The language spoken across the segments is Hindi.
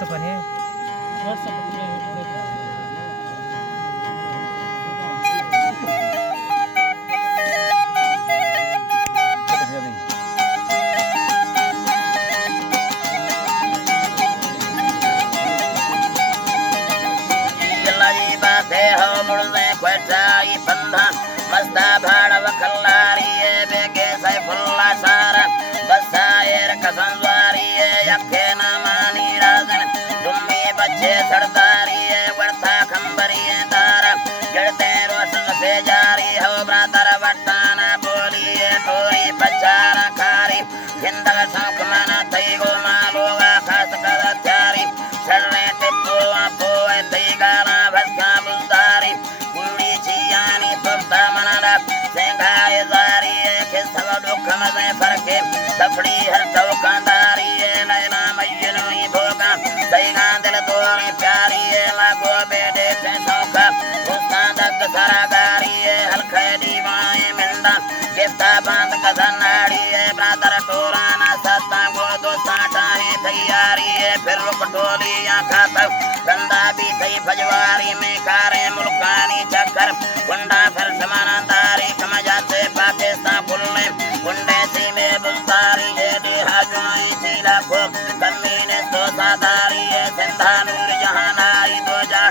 व्हाट्सअप आहे मस्ता भाड़ वखल्लारी बेके सैफुल्ला सारा बसायर कसंवारी यखे न मानी राजन तुम्ही बच्चे सरदारी वर्ता खंबरी तारा गिरते रोस से जारी हो ब्रादर वटाना बोली टोरी पचारा कारी जिंदग संख मना तई गो मालोगा खास कर त्यारी सरने टिप्पो आपो तई गाना भस्का बुदारी कुड़ी चियानी पुफ्ता मनाला सेंगाए जारी के सब दुख में फरके सफड़ी हर चौकादारी नैना मय्यनोई भोगा सैगा दिल तोरी प्यारी लागो बेटे से सौखा उस्ताद सरागारी हल्के दीवाए मिंदा किस्ता बांध कजनाड़ी ब्रादर टोराना सत्ता गो दो साठाए तैयारी फिर रुक टोली आखा तक गंदा भी सही फजवारी में कारे मुल्कानी चक्कर गुंडा फिर समानादारी कम जाते पाकिस्तान खुलने गुंडे सी में बुलदारी हाजुआई सीला को कमीने तो सादारी सिंधा नूर जहानाई दो जा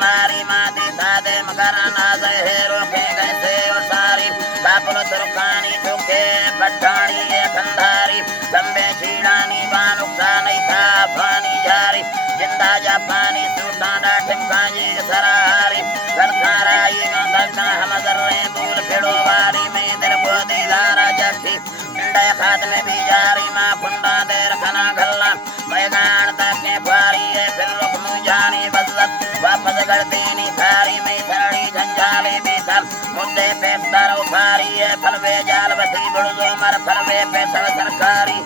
मारी मादी सादे मगर नाज़े रोके कैसे और सारी कापुल तुर्कानी चुके पठानी खंडारी लंबे छीड़ानी बानुक्सानी था पानी जारी जिंदा जापानी सूटाना ठिमकाजी सरारी ललकाराई गंगा हम दर्रे भूल खिड़ो वारी में दिल को दिलारा जखी इंडे खात में भी जारी माँ कुंडा देर खना गल्ला मैदान तक के पारी फिर रुक मुझानी बदलत वापस करतीनी थारी में सरड़ी झंझाली बीतल मुद्दे पे सर उठारी फलवे जाल बसी बुढ़ो मर फलवे पे सरकारी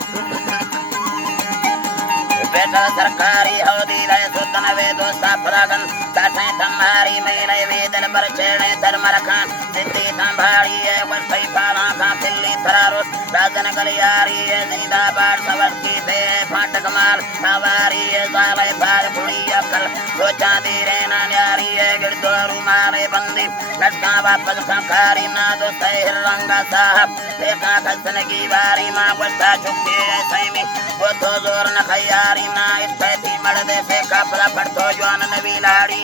बेटा सरकारी होदी रहे सुतन वे दोस्ता फरागन काठे तुम्हारी मेले वेदन पर छेड़े धर्म रखान सिद्धि संभाली है वस्तई पाला का दिल्ली थरारुस राजन गलियारी है जिंदाबाद सवस्ती से फाटक माल हवारी है साले बार पुड़ी अकल सोचा दी रहना न्यारी है गिरदो रुमाले बंदी लटका वापस खंखारी ना दोस्ते रंगा साहब देखा खसन की बारी माँ वस्ता चुके है सैमी वो तो जोर न खयारी ना इस्तेती मर्दे से कपड़ा पड़तो जवान नवी लाड़ी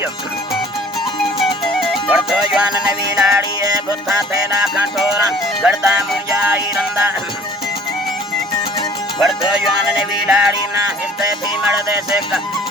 पड़तो जवान नवी लाड़ी बुद्धा तेला कटोरा करता मुझाई रंदा पड़तो जवान नवी लाड़ी ना इस्तेती मर्दे से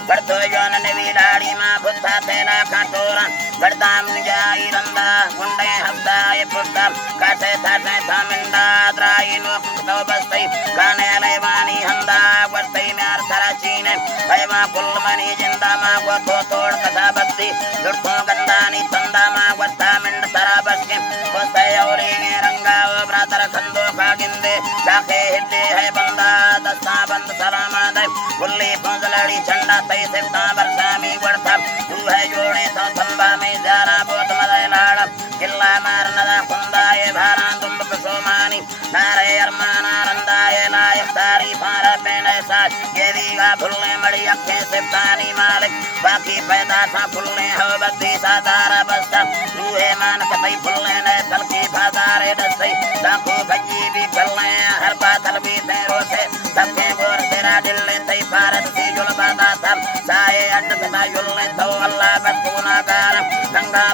पड़तो जवान नवी लाड़ी माँ बुद्धा तेला कटोरा करता मुझाई रंदा गुंडे हफ्ता ये पुष्टा काटे ताटे थामिंदा द्राई नोक तो बस्ती काने लेवानी हंदा वस्ती में सराचीने हैमा कुलमनी जिंदा माँ को तो तोड़ कथा बत्ती लुटो गंदानी तंदा माँ वस्ता मिंड तरा बस्के वस्ते औरी ने रंगा वो ब्रादर खंदो का गिंदे जाके हिड्डे है बंदा दस्ता बंद सलामा दे बुल्ली पुंजलड़ी चंडा तई सिफ्ता बरसामी वड़ता तू है जोड़े तो थंबा में जाना बोत मदय लाड़ा किल्ला मारनदा खुंदाए भारा दुम्बक सोमानी नारे अरमाना रंदाए लायक तारी फारा पेने साथ ये दीगा फुलने मड़ी अक्खें से पानी मालिक बाकी पैदा था फुलने हो बद्दी सादारा बस्ता रूहे मान कतई फुलने ने तल की फादारे दस्ते लाखों भजी भी फुलने हर बातल भी तेरों से सबके गोर तेरा दिल ने तई फारत सी जुल बादा था साए अटकता जुलने तो अल्लाह बतूना गार गंगा